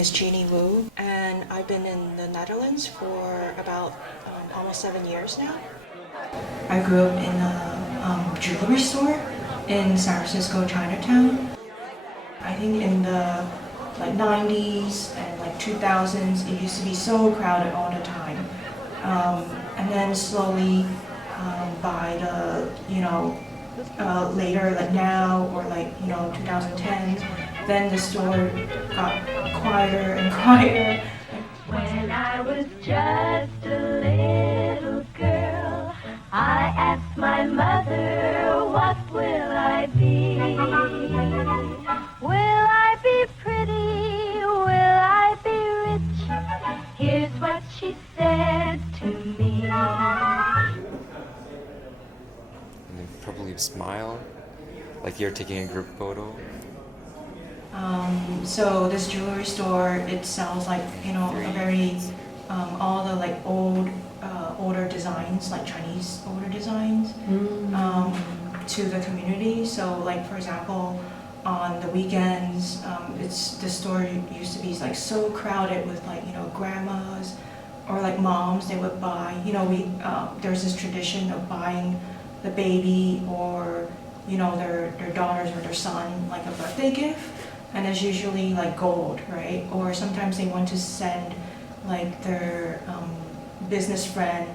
is Jeannie Wu, and I've been in the Netherlands for about almost 7 years now. I grew up in a jewelry store in San Francisco, Chinatown. I think in the 90s and 2000s, it used to be so crowded all the time. And then slowly by the, later, now, or 2010, then the store got quieter and quieter. When I was just a little girl, I asked my mother, what will I be? Will I be pretty? Will I be rich? Here's what she said to me. And then probably smile, like you're taking a group photo. So this jewelry store, it sells a very all the older designs, Chinese older designs, to the community. So for example, on the weekends, the store used to be so crowded with grandmas or moms. They would buy, there's this tradition of buying the baby or their daughters or their son a birthday gift. And it's usually gold, right? Or sometimes they want to send their business friend,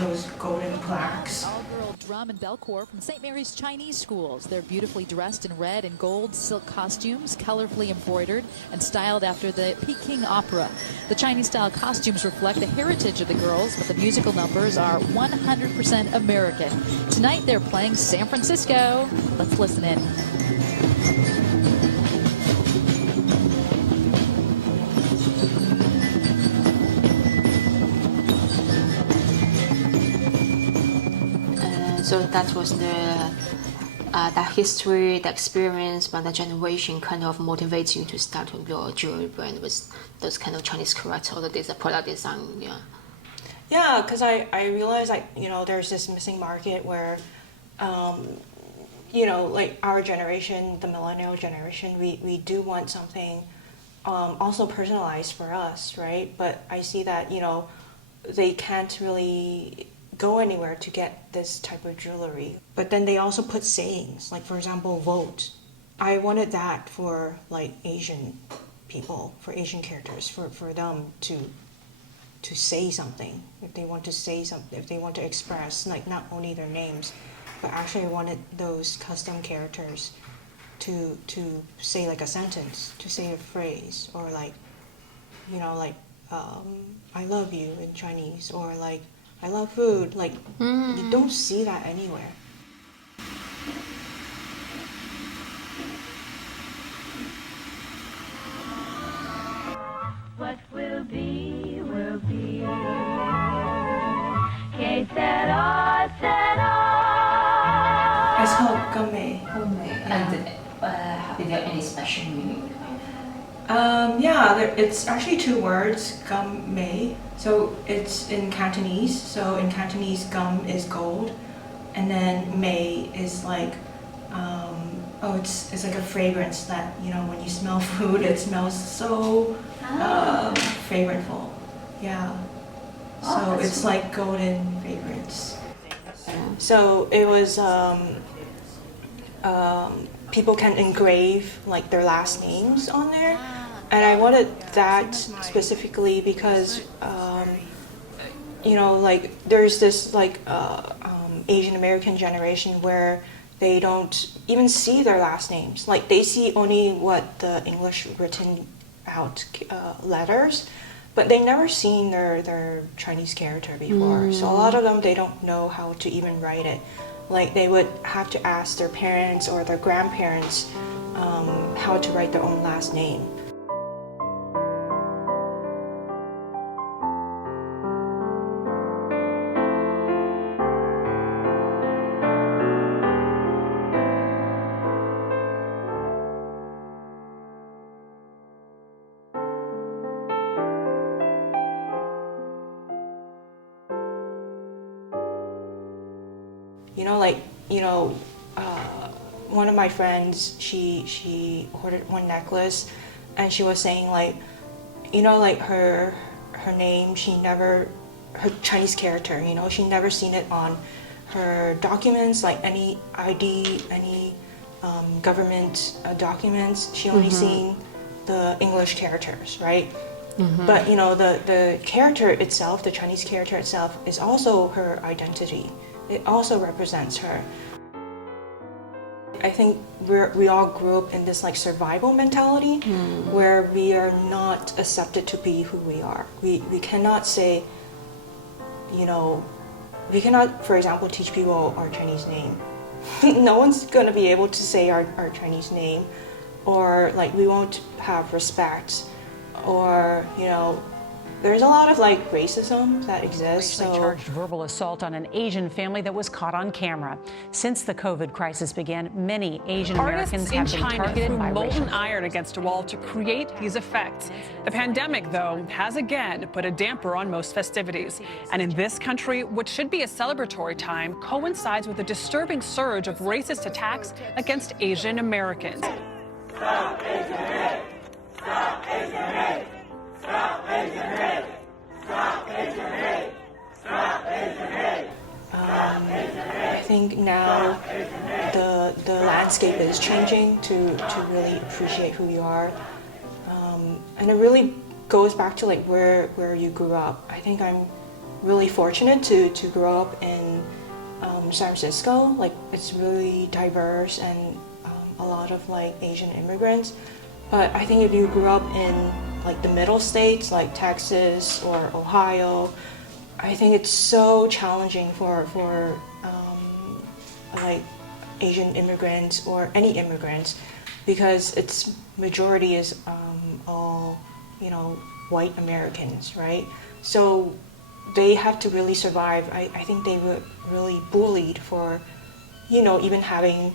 those golden plaques. All-girl drum and bell corps from St. Mary's Chinese schools. They're beautifully dressed in red and gold silk costumes, colorfully embroidered and styled after the Peking opera. The Chinese-style costumes reflect the heritage of the girls, but the musical numbers are 100% American. Tonight they're playing San Francisco. Let's listen in. So that was that history, the experience, but the generation kind of motivates you to start your jewelry brand with those kind of Chinese character, or the product design. Yeah, because I realized there's this missing market where, our generation, the millennial generation, we do want something also personalized for us, right? But I see that they can't really go anywhere to get this type of jewelry. But then they also put sayings, for example, vote. I wanted that for Asian people, for Asian characters, for them to say something. If they want to say something, if they want to express not only their names, but actually I wanted those custom characters to say a sentence, to say a phrase, or I love you in Chinese, or I love food. You don't see that anywhere. What will be, will be. Que sera, sera. It's called Gummaae. And is there any special meaning? It's actually two words, Gummaae. So it's in Cantonese. So in Cantonese, gum is gold, and then May is it's like a fragrance that when you smell food, it smells so flavorful. Yeah. So it's golden fragrance. So it was people can engrave their last names on there. And I wanted that specifically because, there's this Asian American generation where they don't even see their last names. They see only what the English written out letters, but they never seen their Chinese character before. So a lot of them, they don't know how to even write it. They would have to ask their parents or their grandparents how to write their own last name. One of my friends, she ordered one necklace, and she was saying you know, like her name, her Chinese character, you know, she never seen it on her documents, like any ID, any government documents. She only seen the English characters, right? But you know, the character itself, the Chinese character itself, is also her identity. It also represents her. I think we all grew up in this like survival mentality where we are not accepted to be who we are. We cannot say, you know, we cannot, for example, teach people our Chinese name. No one's going to be able to say our Chinese name, or like we won't have respect, or, you know, there's a lot of like racism that exists. They charged verbal assault on an Asian family that was caught on camera. Since the COVID crisis began, many Asian Americans have been targeted by molten iron against a wall to create these effects. The pandemic, though, has again put a damper on most festivities. And in this country, what should be a celebratory time coincides with a disturbing surge of racist attacks against Asian Americans. Stop Asian hate! Stop Asian hate! Stop Asian hate! Stop Asian hate! Stop Asian hate! I think now the landscape is changing to really appreciate who you are, and it really goes back to like where you grew up. I think I'm really fortunate to grow up in San Francisco. Like, it's really diverse and a lot of like Asian immigrants. But I think if you grew up in like the middle states, like Texas or Ohio, I think it's so challenging for like Asian immigrants or any immigrants, because its majority is all, you know, white Americans, right? So they have to really survive. I think they were really bullied for, you know, even having,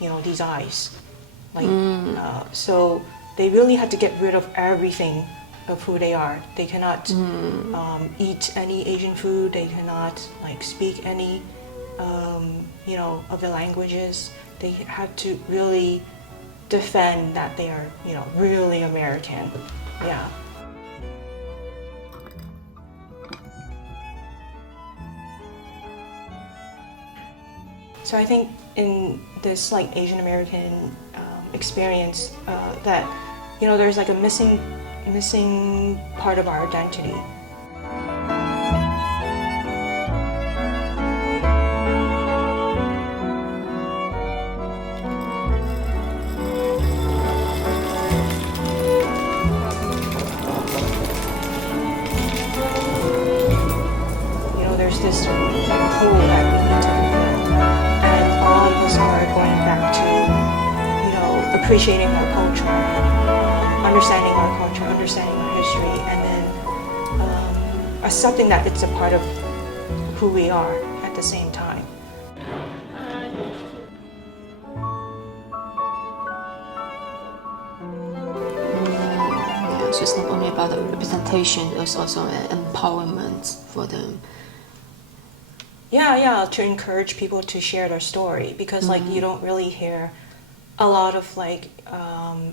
you know, these eyes. Like, so they really had to get rid of everything of who they are. They cannot eat any Asian food. They cannot like speak any, you know, of the languages. They had to really defend that they are, you know, really American. Yeah. So I think in this like Asian American experience, that, you know, there's like a missing part of our identity. You know, there's this hole that we need to fulfill, and all of us are going back to, you know, appreciating our culture, understanding our culture, understanding our history, and then accepting that it's a part of who we are at the same time. So it's not only about the representation, it's also an empowerment for them. Yeah, to encourage people to share their story, because like you don't really hear a lot of like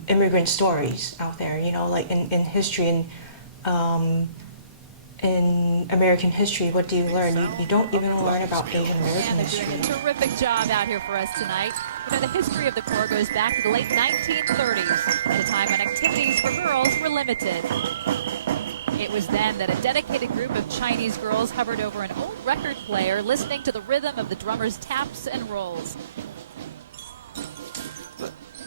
immigrant stories out there, you know, like in history and in American history. What do you learn? You don't even learn about Asian American history. They're doing a terrific job out here for us tonight. You know, the history of the Corps goes back to the late 1930s, at a time when activities for girls were limited. It was then that a dedicated group of Chinese girls hovered over an old record player, listening to the rhythm of the drummer's taps and rolls.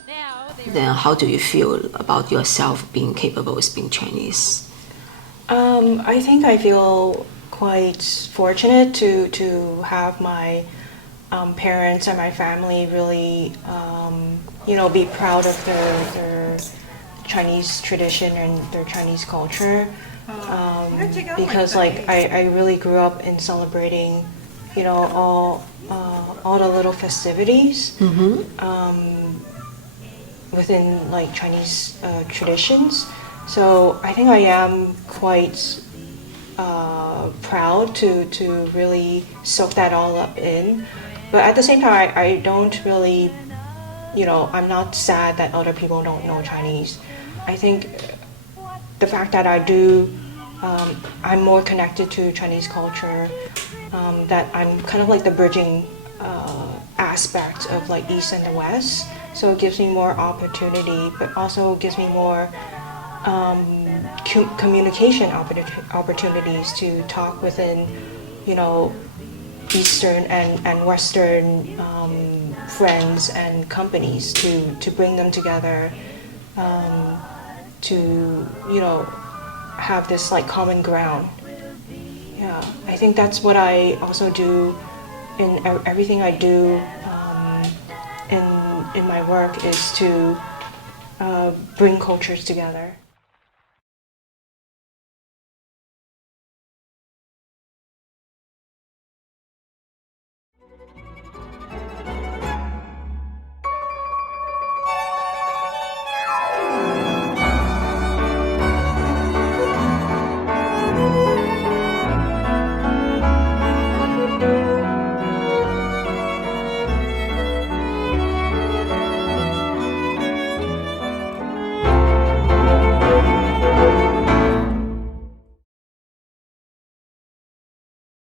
Now Then how do you feel about yourself being capable of speaking Chinese? I think I feel quite fortunate to have my parents and my family really, you know, be proud of their Chinese tradition and their Chinese culture. Because like I really grew up in celebrating, you know, all the little festivities within like Chinese traditions. So I think I am quite proud to really soak that all up in. But at the same time, I don't really, you know, I'm not sad that other people don't know Chinese. I think the fact that I do, I'm more connected to Chinese culture, that I'm kind of like the bridging aspect of like East and the West. So it gives me more opportunity, but also gives me more communication opportunities to talk within, you know, Eastern and Western friends and companies to bring them together, to, you know, have this like common ground. Yeah, I think that's what I also do in everything I do in my work, is to bring cultures together.